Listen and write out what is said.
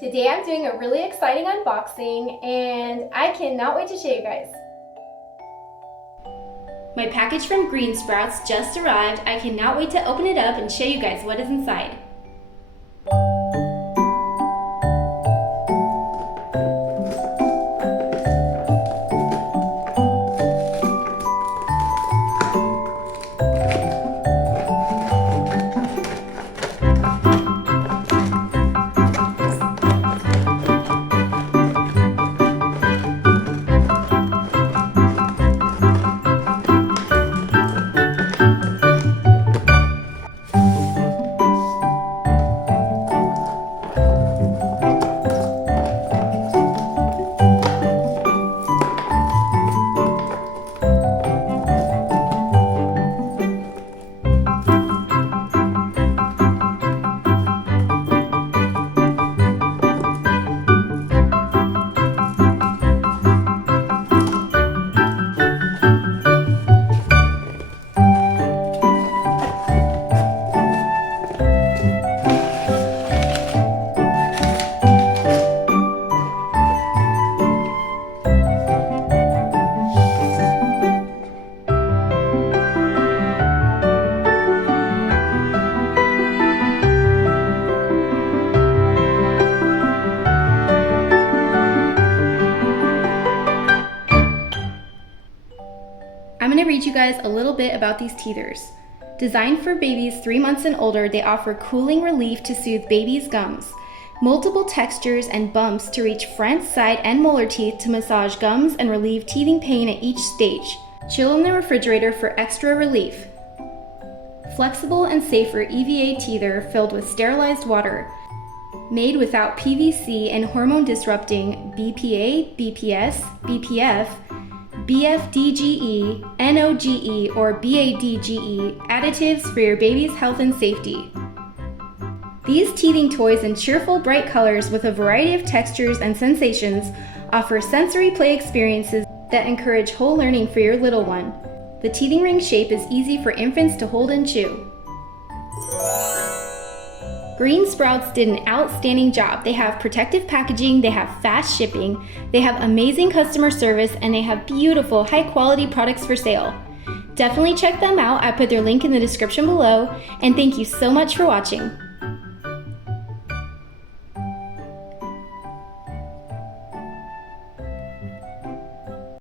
Today I'm doing a really exciting unboxing and I cannot wait to show you guys. My package from Green Sprouts just arrived. I cannot wait to open it up and show you guys what is inside. I'm going to read you guys a little bit about these teethers. Designed for babies 3 months and older, they offer cooling relief to soothe babies' gums, multiple textures and bumps to reach front, side, and molar teeth to massage gums and relieve teething pain at each stage. Chill in the refrigerator for extra relief. Flexible and safer EVA teether filled with sterilized water, made without PVC and hormone-disrupting BPA, BPS, BPF, BFDGE, NOGE, or BADGE additives for your baby's health and safety. These teething toys in cheerful, bright colors with a variety of textures and sensations offer sensory play experiences that encourage whole learning for your little one. The teething ring shape is easy for infants to hold and chew. Green Sprouts did an outstanding job. They have protective packaging, they have fast shipping, they have amazing customer service, and they have beautiful, high-quality products for sale. Definitely check them out. I put their link in the description below, and thank you so much for watching.